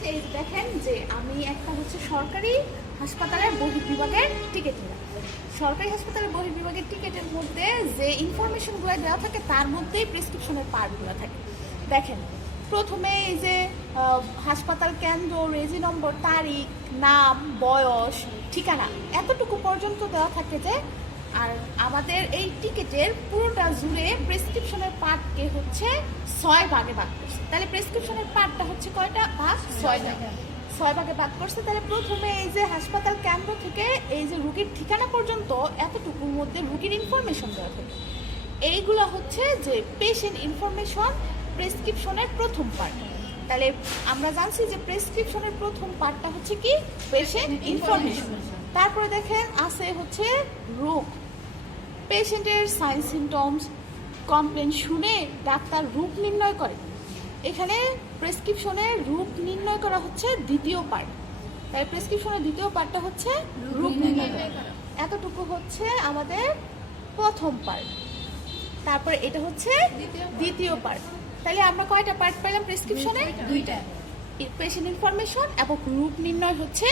হচ্ছে এই যে দেখেন যে আমি একটা হচ্ছে সরকারি হাসপাতালের বহির্বিভাগের টিকিট নিলাম। সরকারি হাসপাতালের বহির্বিভাগের টিকিটের মধ্যে যে ইনফরমেশনগুলো দেওয়া থাকে তার মধ্যেই প্রেসক্রিপশনের পার্টগুলো থাকে। দেখেন প্রথমে এই যে হাসপাতাল কেন্দ্র, রেজি নম্বর, তারিখ, নাম, বয়স, ঠিকানা এতটুকু পর্যন্ত দেওয়া থাকে যে। আর আমাদের এই টিকিটের পুরোটা জুড়ে প্রেসক্রিপশনের পার্টকে হচ্ছে 6 ভাগে ভাগ করছে। তাহলে প্রেসক্রিপশনের পার্টটা হচ্ছে কয়টা ভাগ? 6 ভাগে ভাগ করছে। তাহলে প্রথমে এই যে হাসপাতাল কেন্দ্র থেকে এই যে রুগীর ঠিকানা পর্যন্ত এতটুকুর মধ্যে রুগীর ইনফরমেশন দেওয়া থাকে। এইগুলো হচ্ছে যে পেশেন্ট ইনফরমেশন প্রেসক্রিপশনের প্রথম পার্ট। তাহলে আমরা জানছি যে প্রেসক্রিপশনের প্রথম পার্টটা হচ্ছে কি পেশেন্ট ইনফরমেশন। তারপরে দেখেন আছে হচ্ছে রোগ, পেশেন্টের সাইন সিমটমস, কমপ্লেন শুনে ডাক্তার রোগ নির্ণয় করে। এখানে প্রেসক্রিপশনের রোগ নির্ণয় করা হচ্ছে দ্বিতীয় পার্ট। তাই প্রেসক্রিপশনের দ্বিতীয় পার্টটা হচ্ছে রোগ নির্ণয় করা। এতটুকু হচ্ছে আমাদের প্রথম পার্ট। তারপরে এটা হচ্ছে দ্বিতীয় পার্ট। তাহলে আমরা কয়টা পার্ট পেলাম প্রেসক্রিপশনে? 2টা। পেশেন্ট ইনফরমেশন এবং রোগ নির্ণয় হচ্ছে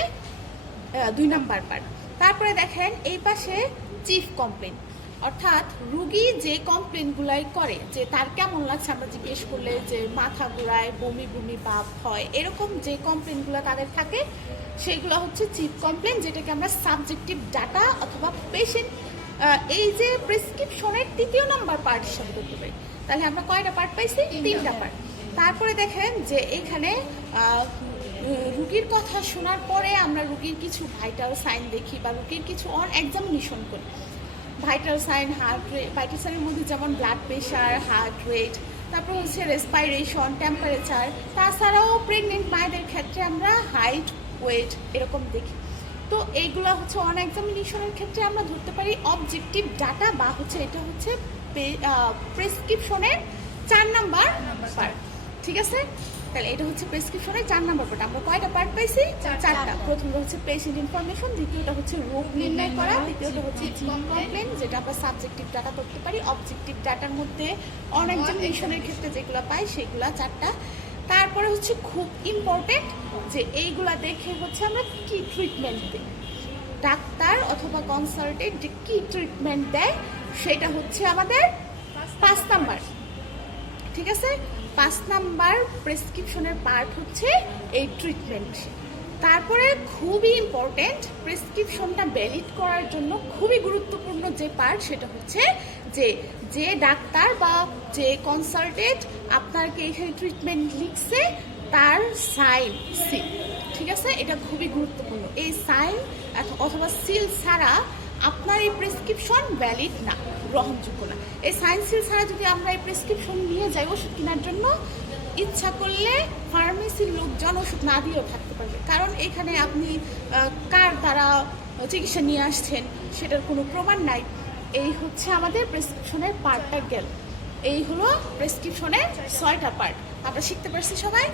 2 নাম্বার পার্ট। তারপরে দেখেন এই পাশে চিফ কমপ্লেন, অর্থাৎ রুগী যে কমপ্লেনগুলাই করে যে তার কেমন লাগছে আমরা জিজ্ঞেস করলে যে মাথা ঘোরায়, বমি বমি ভাব হয়, এরকম যে কমপ্লেনগুলো তাদের থাকে সেগুলো হচ্ছে চিফ কমপ্লেন, যেটাকে আমরা সাবজেক্টিভ ডাটা অথবা পেশেন্ট এই যে প্রেসক্রিপশনের 3য় নাম্বার পার্ট হিসাবে করতে পারি। তাহলে আমরা কয়টা পার্ট পাইছি? 3টা পার্ট। তারপরে দেখেন যে এখানে রুগীর কথা শোনার পরে আমরা রুগীর কিছু ভাইটাল সাইন দেখি বা রুগীর কিছু অন এক্সামিনেশন করি। Vital sign, heart rate, vital সাইনের মধ্যে যেমন ব্লাড প্রেশার, হার্ট রেট, তারপর হচ্ছে রেসপাইরেশন, টেম্পারেচার। তাছাড়াও প্রেগনেন্ট মায়েদের ক্ষেত্রে আমরা হাইট, ওয়েট এরকম দেখি। তো এইগুলো হচ্ছে অন এক্সামিনেশনের ক্ষেত্রে আমরা ধরতে পারি অবজেক্টিভ ডাটা, বা হচ্ছে এটা হচ্ছে প্রেসক্রিপশনের 4 নাম্বার পার্ট। ঠিক আছে? তাহলে এটা হচ্ছে প্রেসক্রিপশনের 4 নাম্বার পার্ট। আমরা কয়টা পার্ট পাইছি? 4টা। প্রথমটা হচ্ছে পেশেন্ট ইনফরমেশন, দ্বিতীয়টা হচ্ছে রোগ নির্ণয় করা, তৃতীয়টা হচ্ছে কমপ্লেন, যেটা আমরা সাবজেক্টিভ ডাটা করতে পারি। অবজেক্টিভ ডাটার মধ্যে অন এক্সামিনেশনের ক্ষেত্রে যেগুলো পাই সেগুলো 4টা। তারপরে হচ্ছে খুব ইম্পর্টেন্ট যে এইগুলা দেখে হচ্ছে আমরা কি ট্রিটমেন্ট দিই, ডাক্তার অথবা কনসালটেন্ট যে কি ট্রিটমেন্ট দেয় সেটা হচ্ছে আমাদের 5 নাম্বার। ঠিক আছে? 5 নাম্বার প্রেসক্রিপশনের পার্ট হচ্ছে এই ট্রিটমেন্ট। তারপরে খুবই ইম্পর্টেন্ট, প্রেসক্রিপশনটা ভ্যালিড করার জন্য খুবই গুরুত্বপূর্ণ যে পার্ট সেটা হচ্ছে যে ডাক্তার বা যে কনসালটেন্ট আপনাকে এখানে ট্রিটমেন্ট লিখছে তার সাইন সিল। ঠিক আছে? এটা খুবই গুরুত্বপূর্ণ। এই সাইন অথবা সিল ছাড়া আপনার এই প্রেসক্রিপশন ভ্যালিড না, গ্রহণযোগ্য না। এই সাইন সিল ছাড়া যদি আমরা এই প্রেসক্রিপশন নিয়ে যাই ওষুধ কেনার জন্য, ইচ্ছা করলে ফার্মেসির লোকজন ওষুধ না দিয়েও থাকতে পারবে, কারণ এখানে আপনি কার দ্বারা চিকিৎসা নিয়ে আসছেন সেটার কোনো প্রমাণ নাই। এই হচ্ছে আমাদের প্রেসক্রিপশনের পার্টটা গেল। এই হলো প্রেসক্রিপশনের 6টা পার্ট। আমরা শিখতে পারছি সবাই?